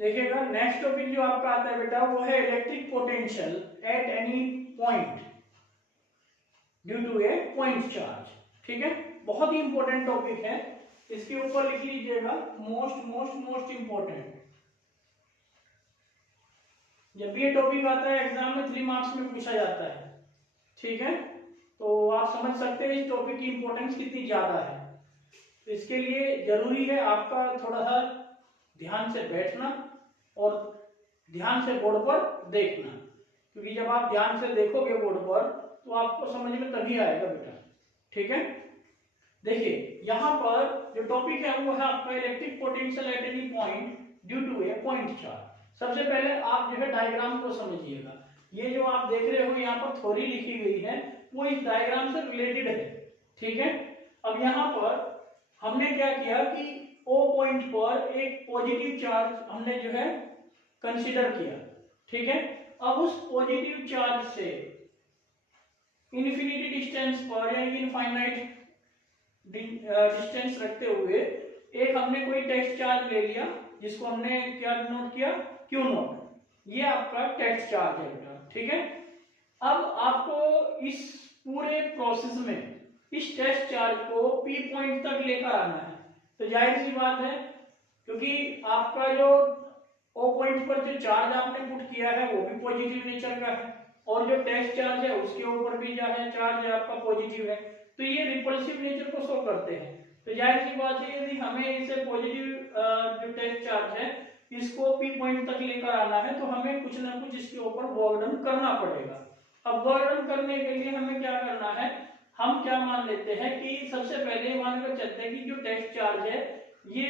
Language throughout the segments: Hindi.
देखिएगा नेक्स्ट टॉपिक जो आपका आता है बेटा वो है electric potential at any point due to a point charge. ठीक है, बहुत ही इंपॉर्टेंट टॉपिक है, इसके ऊपर लिख लीजिएगा मोस्ट मोस्ट मोस्ट इंपॉर्टेंट। जब भी ये टॉपिक आता है एग्जाम में 3 मार्क्स में पूछा जाता है। ठीक है, तो आप समझ सकते हैं इस टॉपिक की इंपॉर्टेंस कितनी ज्यादा है। तो इसके लिए जरूरी है आपका थोड़ा सा ध्यान से बैठना और ध्यान से बोर्ड पर देखना, क्योंकि जब आप ध्यान से देखोगे बोर्ड पर तो आपको समझ में तभी आएगा बेटा। ठीक है, देखिए यहाँ पर जो टॉपिक है वो है आपका electric potential at any point due to a point charge. सबसे पहले आप जो है डायग्राम को समझिएगा। ये जो आप देख रहे हो यहाँ पर थ्योरी लिखी गई है वो इस डायग्राम से रिलेटेड है। ठीक है, अब यहाँ पर हमने क्या किया कि O पॉइंट पर एक पॉजिटिव चार्ज हमने जो है कंसीडर किया। ठीक है, अब उस पॉजिटिव चार्ज से इन्फिनिटी डिस्टेंस पर या इनफाइनाइट डिस्टेंस रखते हुए एक हमने कोई टेस्ट चार्ज ले लिया जिसको हमने क्या नोट किया, क्यू नोट। ये आपका टेस्ट चार्ज है बेटा। ठीक है, अब आपको इस पूरे प्रोसेस में इस टेस्ट चार्ज को पी पॉइंट तक लेकर आना है। तो जाहिर सी बात है, क्योंकि आपका जो ओ पॉइंट पर जो चार्ज आपने पुट किया है वो भी पॉजिटिव नेचर का है और जो टेस्ट चार्ज है उसके ऊपर भी जो है चार्ज है आपका पॉजिटिव है, तो ये रिपल्सिव नेचर को शो करते हैं। तो जाहिर सी बात है यदि हमें इसे पॉजिटिव जो टेस्ट चार्ज है इसको पी पॉइंट तक लेकर आना है तो हमें कुछ ना कुछ इसके ऊपर वर्क डन करना पड़ेगा। अब वर्क डन करने के लिए हमें क्या करना है, हम क्या मान लेते हैं कि सबसे पहले मानकर चलते हैं कि जो टेस्ट चार्ज है ये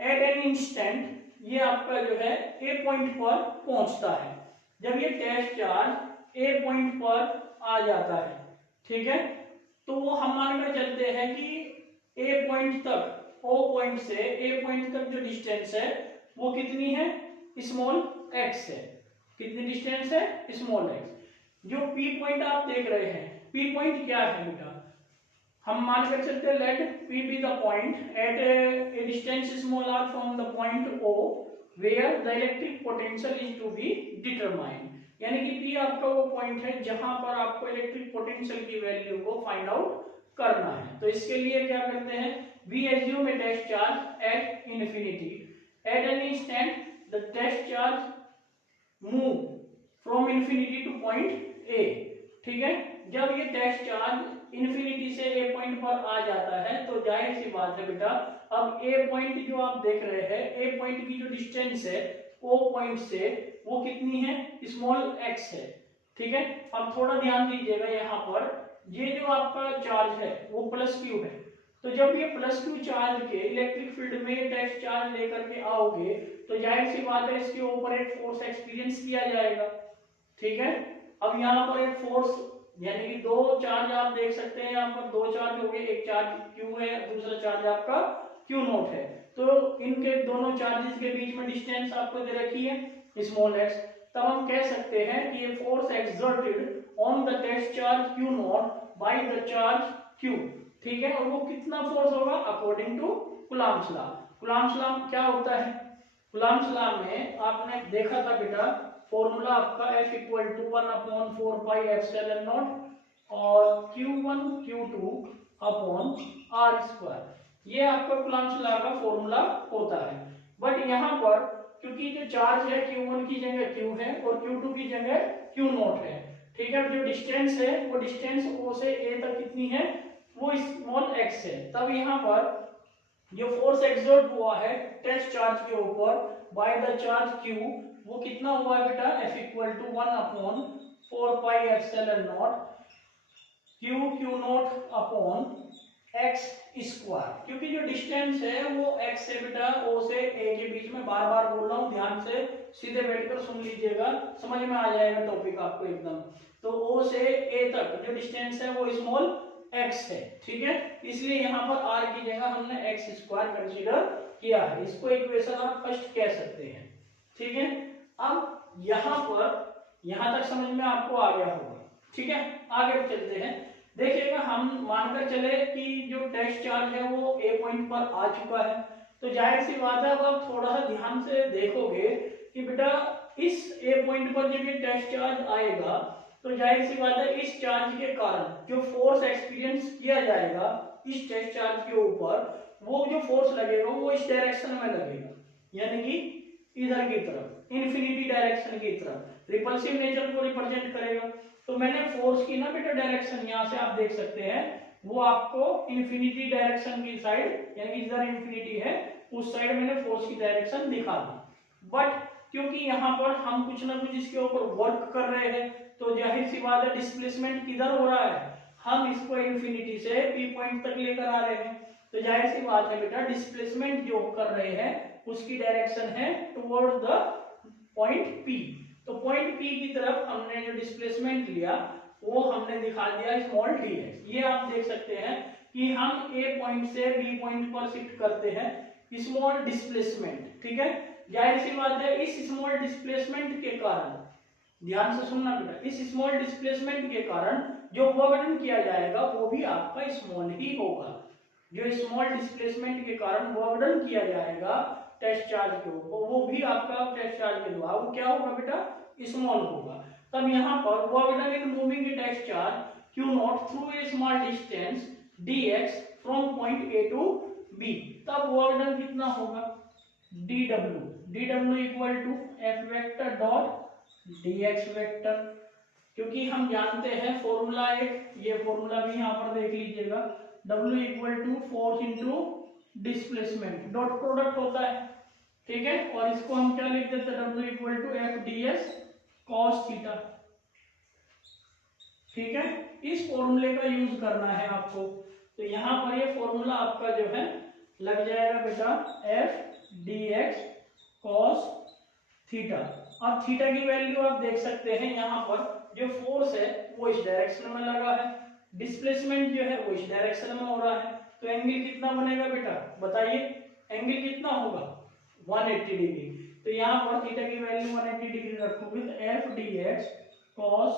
एट एन इंस्टेंट ये आपका जो है ए पॉइंट पर पहुंचता है। जब ये टेस्ट चार्ज ए पॉइंट पर आ जाता है, ठीक है, तो वो हम मानकर चलते हैं कि ए पॉइंट तक ओ पॉइंट से ए पॉइंट तक जो डिस्टेंस है वो कितनी है, स्मॉल एक्स है। कितनी डिस्टेंस है, स्मॉल एक्स। जो पी पॉइंट आप देख रहे हैं, पी पॉइंट क्या है बेटा, हम मानकर चलते हैं let P be the point at a distance small r from the point O where the electric potential is to be determined. यानी कि पी आपका वो पॉइंट है जहां पर आपको इलेक्ट्रिक पोटेंशियल की वैल्यू को फाइंड आउट करना है। तो इसके लिए क्या करते हैं, we assume a test charge at infinity at any instant the test charge move from infinity to point A. ठीक है, जब ये टेस्ट चार्ज इन्फिनिटी से ए पॉइंट पर आ जाता है तो जाहिर सी बात है बेटा, अब ए पॉइंट जो आप देख रहे हैं, ए पॉइंट की जो डिस्टेंस है ओ पॉइंट से वो कितनी है, स्मॉल एक्स है। ठीक है, अब थोड़ा ध्यान दीजिएगा, यहाँ पर ये जो आपका चार्ज है वो प्लस क्यू है। तो जब ये प्लस क्यू चार्ज के इलेक्ट्रिक फील्ड में टेस्ट चार्ज लेकर के आओगे तो जाहिर सी बात है इसके ऊपर एक फोर्स एक्सपीरियंस किया जाएगा। ठीक है, अब यहाँ पर एक फोर्स यानी कि दो चार्ज आप देख सकते हैं, यहाँ पर दो चार्ज हो गए, एक चार्ज क्यू है, दूसरा चार्ज आपका क्यू नोट है। तो इनके दोनों चार्जेस के बीच में डिस्टेंस आपको दे रखी है स्मॉल एक्स। तब हम कह सकते हैं कि ये force exerted on the test charge q not by the charge q. ठीक है, और वो कितना फोर्स होगा according to Coulomb's law. Coulomb's law क्या होता है, कूलम्ब्स लॉ में आपने देखा था बेटा फॉर्मूला आपका F equal to 1/4 pi epsilon naught और Q1 Q2 upon R square. ये आपका कूलम्ब्स लॉ का फॉर्मूला होता है। बट यहाँ पर क्योंकि जो चार्ज है Q1 की जगह Q है और Q2 की जगह Q नॉट है। ठीक है, जो डिस्टेंस है वो डिस्टेंस O से A तक कितनी है, वो स्मॉल x है। तब यहाँ पर जो फोर्स एक्सर्ट हुआ है टेस्ट चार्ज के ऊपर बाय द चार्ज Q वो कितना हुआ है बेटा, F equal to 1/4 pi epsilon naught Q naught upon x square. क्योंकि जो डिस्टेंस है वो x से बेटा O से A के बीच में, बार बार बोल रहा हूँ, ध्यान से सीधे बैठकर सुन लीजिएगा, समझ में आ जाएगा टॉपिक आपको एकदम। तो O से A तक जो डिस्टेंस है वो स्मॉल x है। ठीक है, इसलिए यहाँ पर r की जगह हमने x स्क्वायर कंसीडर किया है। इसको इक्वेशन आप फर्स्ट कह सकते हैं। ठीक है, अब यहाँ पर यहाँ तक समझ में आपको आ गया होगा। ठीक है, आगे चलते हैं। देखिएगा हम मानकर चले कि जो टेस्ट चार्ज है वो ए पॉइंट पर आ चुका है तो जाहिर सी बात है, अब आप थोड़ा सा ध्यान से देखोगे कि बेटा इस ए पॉइंट पर जब ये टेस्ट चार्ज आएगा तो जाहिर सी बात है इस चार्ज के कारण जो फोर्स एक्सपीरियंस किया जाएगा इस टेस्ट चार्ज के ऊपर, वो जो फोर्स लगेगा वो इस डायरेक्शन में लगेगा, यानी कि इधर की तरफ, इन्फिनिटी डायरेक्शन की तरफ, रिपल्सिव नेचर को रिप्रेजेंट करेगा। तो मैंने फोर्स की ना बेटा डायरेक्शन यहाँ से आप देख सकते हैं, वो आपको इन्फिनिटी डायरेक्शन की साइड, यानी कि इधर इन्फिनिटी है उस साइड मैंने फोर्स की डायरेक्शन दिखा दी। बट क्योंकि यहाँ पर हम कुछ ना कुछ इसके ऊपर वर्क कर रहे हैं तो जाहिर सी बात है डिस्प्लेसमेंट किधर हो रहा है, हम इसको इन्फिनिटी से पी पॉइंट तक लेकर आ रहे हैं, तो जाहिर सी बात है बेटा डिस्प्लेसमेंट जो कर रहे हैं उसकी डायरेक्शन है टुवर्ड द पॉइंट पी। तो पॉइंट पी की तरफ हमने जो डिस्प्लेसमेंट लिया वो हमने दिखा दिया स्मॉल डी है। ये आप देख सकते हैं कि हम ए पॉइंट से बी पॉइंट पर शिफ्ट करते हैं स्मॉल डिस्प्लेसमेंट, ठीक है। जाहिर सी बात है इस स्मॉल डिस्प्लेसमेंट के कारण, ध्यान से सुनना बेटा, इस स्मॉल डिस्प्लेसमेंट के कारण जो वर्क किया जाएगा वो भी आपका स्मॉल ही होगा। जो स्मॉल डिस्प्लेसमेंट के कारण वर्क किया जाएगा टेस्ट चार्ज के ऊपर वो भी आपका टेस्ट चार्ज के द्वारा वो क्या होगा बेटा, स्मॉल होगा। तब यहाँ पर work done in moving a test charge q naught through a small distance dx from point A to B, तब वर्क डन कितना होगा, dw equal to F vector dot dx vector, क्योंकि हम जानते हैं फॉर्मूला एक, ये फॉर्मूला भी यहाँ पर देख लीजिएगा, w equal to force into displacement, dot product होता है, ठीक है। और इसको हम क्या लिख देते हैं, w equal to F ds cos theta, ठीक है। इस फॉर्मूले का यूज करना है आपको, तो यहाँ पर ये फॉर्मूला आपका जो है लग जाएगा बेटा एफ dx cos थीटा। अब थीटा की वैल्यू आप देख सकते हैं, यहाँ पर जो फोर्स है वो इस डायरेक्शन में लगा है, डिस्प्लेसमेंट जो है वो इस डायरेक्शन में हो रहा है, तो एंगल कितना बनेगा बेटा बताइए, एंगल कितना होगा 180 डिग्री। तो यहाँ पर थीटा की वैल्यू 180 डिग्री रखोगे तो F dx cos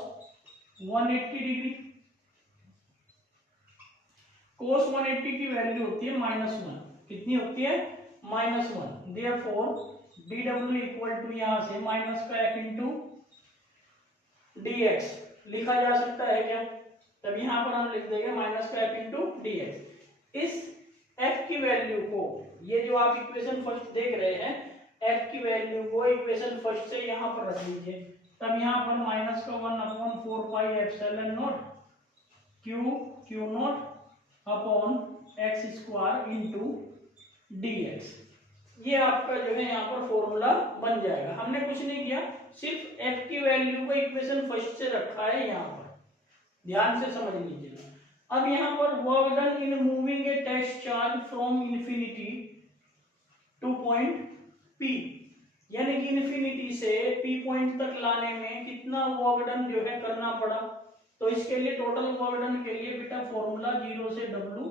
180 degree, cos 180 की वैल्यू होती है -1, कितनी होती है -1, देयरफॉर dw इक्वल टू यहाँ से माइनस का f इंटू dx लिखा जा सकता है क्या, तब यहाँ पर हम लिख देंगे माइनस का f इंटू dx। इस f की वैल्यू को, ये जो आप इक्वेशन फर्स्ट देख रहे हैं, f की वैल्यू को इक्वेशन फर्स्ट से यहाँ पर रख लीजिए, तब यहाँ पर माइनस का 1/4 pi epsilon naught q naught upon x square into dx, ये आपका जो है यहाँ पर फॉर्मूला बन जाएगा। हमने कुछ नहीं किया, सिर्फ f की वैल्यू को इक्वेशन फर्स्ट से रखा है यहाँ पर, ध्यान से समझ लीजिए। अब यहाँ पर work done in moving a test charge from infinity to point P, यानी कि इन्फिनिटी से P पॉइंट तक लाने में कितना वर्क डन जो है करना पड़ा, तो इसके लिए टोटल वर्क डन के लिए बेटा फॉर्मूला 0 से w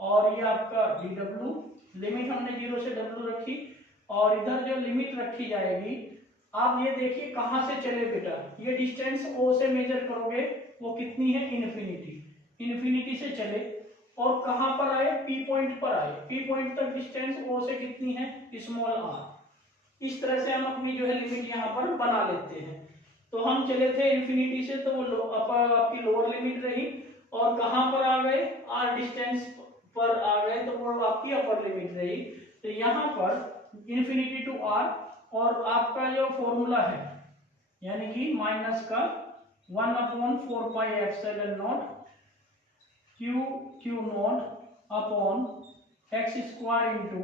और ये आपका dw, लिमिट हमने 0 से w रखी और इधर जो लिमिट रखी जाएगी, आप ये देखिए कहां से चले बेटा, ये डिस्टेंस O से मेजर करोगे वो कितनी है इन्फिनिटी से चले और कहां पर आए P पॉइंट पर आए, P पॉइंट तक डिस्टेंस O से कितनी है स्मॉल r। इस तरह से हम अपनी जो है लिमिट यहाँ पर बना लेते हैं। तो हम चले थे इन्फिनिटी से, तो वो आपकी लोअर लिमिट रही और कहां पर आ गए r डिस्टेंस पर आ गए, तो वो आपकी अपर लिमिट रही। तो यहाँ पर इन्फिनिटी टू r और आपका जो फॉर्मूला है यानी कि माइनस का 1/4 pi epsilon naught q naught upon x square into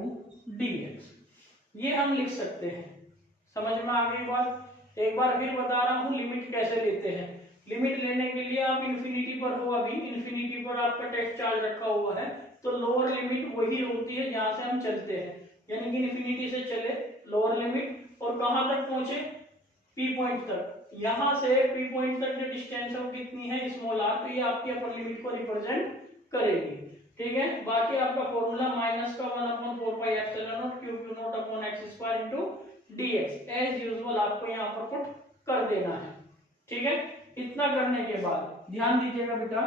dx, ये हम लिख सकते हैं। समझ में आ गई बात? एक बार फिर बता रहा हूँ लिमिट कैसे लेते हैं। लिमिट लेने के लिए आप इन्फिनिटी पर हो, अभी इन्फिनिटी पर आपका टेस्ट चार्ज रखा हुआ है, तो लोअर लिमिट वही होती है जहां से हम चलते हैं, यानी कि इन्फिनिटी से चले लोअर लिमिट और कहां तक पहुंचे P पॉइंट तक, यहां से P पॉइंट तक जो डिस्टेंस है वो कितनी है स्मॉल r, तो ये आपकी अपर लिमिट को रिप्रेजेंट करेगी, ठीक है। बाकी आपका फॉर्मूला माइनस का 1/4 pi epsilon naught q naught upon x square into dx as usual आपको यहाँ पर पुट कर देना है, ठीक है। इतना करने के बाद ध्यान दीजिएगा बेटा,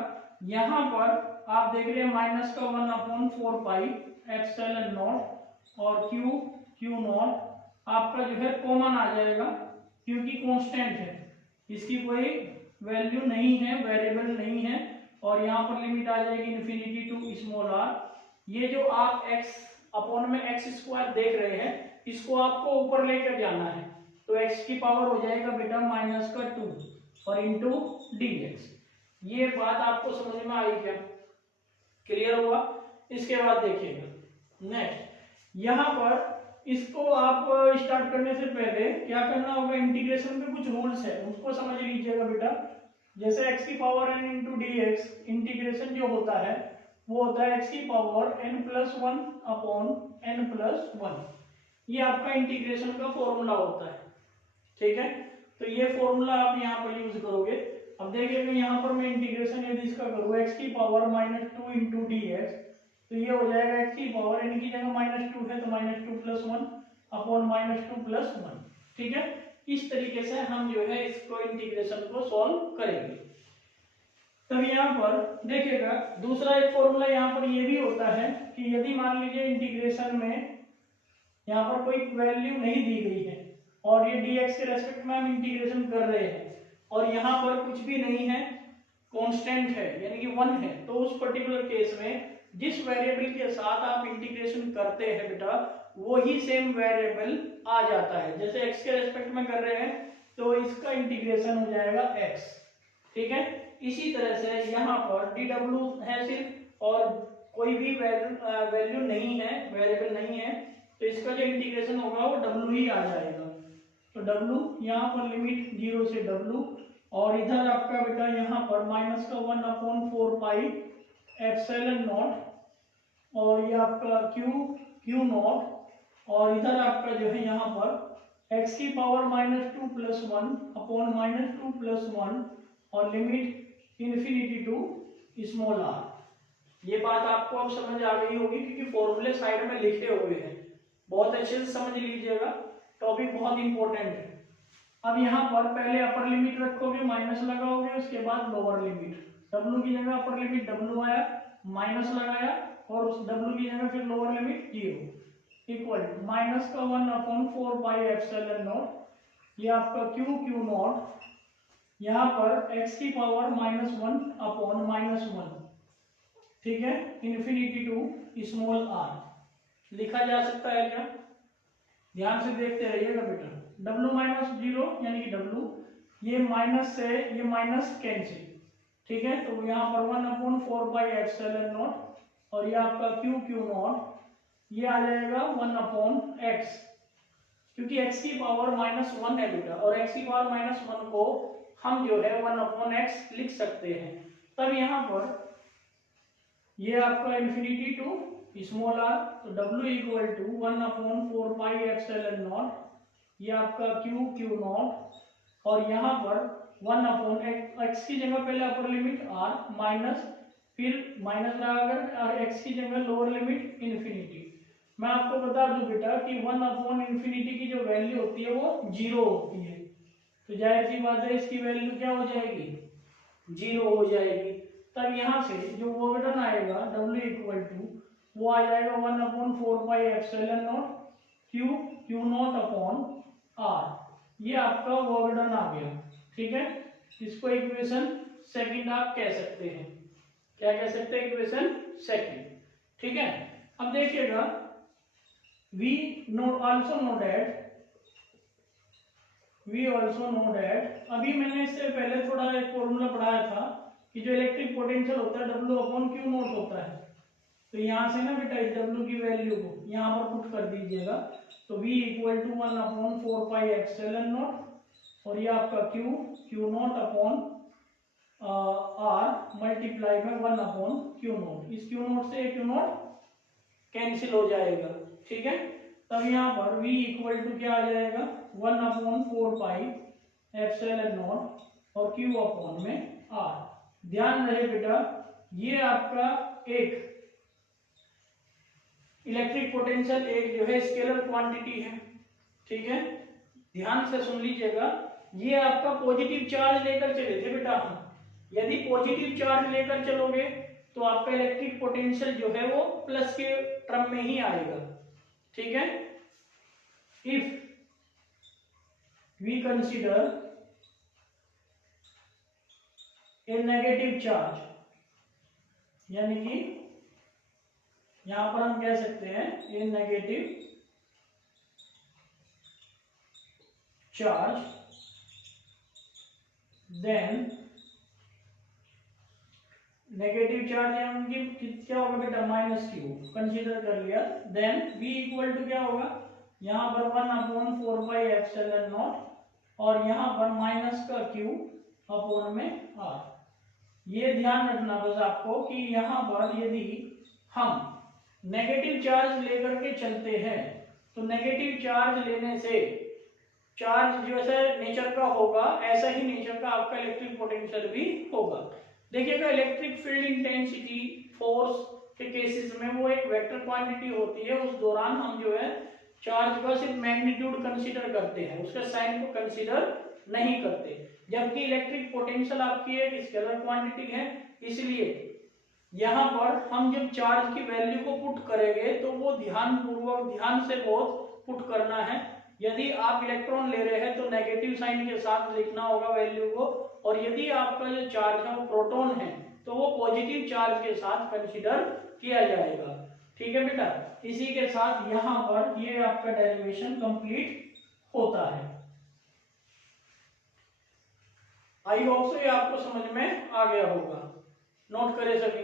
यहाँ पर आप देख रहे हैं माइनस का 1/4 पाई एप्सिलॉन नॉट और क्यू नॉट आपका जो है कॉमन आ जाएगा, क्योंकि कांस्टेंट है, इसकी कोई वैल्यू नहीं है, वेरिएबल नहीं है, और यहाँ पर लिमिट आ जाएगी इन्फिनिटी टू स्मॉल आर। ये जो आप x अपॉन में एक्स स्क्वायर देख रहे हैं, इसको आपको ऊपर लेकर जाना है, तो x की पावर हो जाएगा बेटा -2 और इंटू dx। ये बात आपको समझ में आई क्या? क्लियर हुआ? इसके बाद देखिएगा नेक्स्ट, यहाँ पर इसको आप स्टार्ट करने से पहले क्या करना होगा, इंटीग्रेशन में कुछ रूल्स है उसको समझ लीजिएगा बेटा। जैसे x की power n into D x, integration जो होता है वो होता है x की पावर n+1 अपॉन n+1। ये आपका इंटीग्रेशन का फॉर्मूला होता है, ठीक है। तो ये फॉर्मूला आप यहाँ पर यूज करोगे। अब देखिएगा यहाँ पर मैं इंटीग्रेशन यदि इसका करूँ x की पावर -2 इंटू डी एक्स, तो ये हो जाएगा x की पावर n की जगह -2 है तो -2+1 अपॉन -2+1, ठीक है। इस तरीके से हम जो है इसको इंटीग्रेशन को सॉल्व करेंगे। तब यहाँ पर देखिएगा दूसरा एक फॉर्मूला यहाँ पर ये भी होता है कि यदि मान लीजिए इंटीग्रेशन में यहाँ पर कोई वैल्यू नहीं दी गई है और ये dx के रेस्पेक्ट में हम इंटीग्रेशन कर रहे हैं और यहाँ पर कुछ भी नहीं है, कांस्टेंट है यानी कि 1 है, तो उस पर्टिकुलर केस में जिस वेरिएबल के साथ आप इंटीग्रेशन करते हैं बेटा वही सेम वेरिएबल आ जाता है। जैसे x के रेस्पेक्ट में कर रहे हैं तो इसका इंटीग्रेशन हो जाएगा x, ठीक है। इसी तरह से यहाँ पर dw है सिर्फ और कोई भी वैल्यू नहीं है, वेरिएबल नहीं है, तो इसका जो इंटीग्रेशन होगा वो w ही आ जाएगा। तो w यहाँ पर लिमिट 0 से w और इधर आपका बेटा यहाँ पर -1/4 पाई एप्सिलॉन नॉट और ये आपका क्यू नॉट और इधर आपका जो है यहाँ पर x की पावर -2+1 अपॉन -2+1 और limit infinity to small r. ये बात आपको अब समझ आ गई होगी क्योंकि फॉर्मूले साइड में लिखे हुए हैं, बहुत अच्छे से समझ लीजिएगा, टॉपिक बहुत इंपॉर्टेंट है। अब यहाँ पर पहले अपर लिमिट रखोगे, माइनस लगाओगे, उसके बाद लोअर लिमिट, w की जगह अपर लिमिट w आया, माइनस लगाया और उस w की जगह फिर lower limit 0 equal -1/4 pi epsilon naught, ये आपका क्यू नॉट यहाँ पर x की पावर -1 अपॉन -1, ठीक है, इन्फिनिटी टू स्मॉल r लिखा जा सकता है क्या? ध्यान से देखते रहिएगा बेटा। w-0 यानी कि w, ये माइनस से ये माइनस कैंसिल, ठीक है। तो यहाँ पर 1/4 पाई एप्सिलॉन नॉट और ये आपका क्यू नॉट, ये आ जाएगा 1/x, क्योंकि x की पावर -1 है बेटा और x की पावर -1 को हम जो है 1/x लिख सकते हैं। तब यहाँ पर ये आपका इन्फिनिटी टू स्मॉल r, तो w equal to 1/4 pi epsilon naught, ये आपका क्यू नॉट और यहाँ पर 1/x की जगह पहले अपर लिमिट r माइनस फिर माइनस लगाकर और x की जगह लोअर लिमिट इन्फिनिटी। मैं आपको बता दूं बेटा कि 1/∞ की जो वैल्यू होती है वो 0 होती है, तो जाहिर सी बात है इसकी वैल्यू क्या हो जाएगी, 0 हो जाएगी। तब यहाँ से जो वर्गडन आएगा w इक्वल टू वो आ जाएगा 1/4 pi epsilon not Q not upon r, ये आपका वर्गडन आ गया, ठीक है। इसको इक्वेशन सेकंड आप कह सकते हैं, क्या कह सकते हैं, इक्वेशन सेकंड, ठीक है। अब देखिएगा we also know that अभी मैंने इससे पहले थोड़ा एक फॉर्मूला पढ़ाया था कि जो इलेक्ट्रिक पोटेंशियल होता है W/Q0 होता है। तो यहाँ से ना बेटा इस W की वैल्यू को यहाँ पर पुट कर दीजिएगा, तो V equal to 1/4 pi epsilon naught और ये आपका Q0 अपॉन R मल्टीप्लाई में 1/Q0, इस Q0 से Q0 कैंसिल हो जाएगा, ठीक है। तब यहाँ पर V इक्वल टू क्या आ जाएगा 1/4 पाई एप्सिलॉन नॉट और Q अपॉन में R। ध्यान रहे बेटा ये आपका एक इलेक्ट्रिक पोटेंशियल एक जो है स्केलर क्वांटिटी है, ठीक है। ध्यान से सुन लीजिएगा, ये आपका पॉजिटिव चार्ज लेकर चले थे बेटा हम, यदि पॉजिटिव चार्ज लेकर चलोगे तो आपका इलेक्ट्रिक पोटेंशियल जो है वो प्लस के टर्म में ही आएगा, ठीक है। If we consider a negative charge, यानी कि यहां पर हम कह सकते हैं a negative charge, then negative charge है उनकी क्या होगा बेटा, माइनस क्यू कंसीडर कर लिया। देन v इक्वल टू क्या होगा, यहाँ पर 1/4πε0 और यहाँ पर माइनस का q अपॉन में r। ये ध्यान रखना बस आपको कि यहाँ पर यदि हम नेगेटिव चार्ज लेकर के चलते हैं तो नेगेटिव चार्ज लेने से चार्ज जैसे नेचर का होगा ऐसा ही नेचर का आपका इलेक्ट्रिक पोटेंशियल भी होगा। देखिएगा इलेक्ट्रिक फील्ड इंटेंसिटी फोर्स के केसेस में वो एक वेक्टर क्वांटिटी होती है, उस दौरान हम जो है चार्ज का सिर्फ मैग्नीट्यूड कंसीडर करते हैं, उसके साइन को कंसीडर नहीं करते। जबकि इलेक्ट्रिक पोटेंशियल आपकी एक स्केलर क्वांटिटी है, इसलिए यहाँ पर हम जब चार्ज की वैल्यू को पुट करेंगे तो वो ध्यान पूर्वक ध्यान से बहुत पुट करना है। यदि आप इलेक्ट्रॉन ले रहे हैं तो नेगेटिव साइन के साथ लिखना होगा वैल्यू को, और यदि आपका जो चार्ज है वो प्रोटॉन है तो वो पॉजिटिव चार्ज के साथ कंसीडर किया जाएगा। ठीक है बेटा, इसी के साथ यहाँ पर ये आपका डेरिवेशन कंप्लीट होता है। आई होप सो ये आपको समझ में आ गया होगा। नोट करें सभी।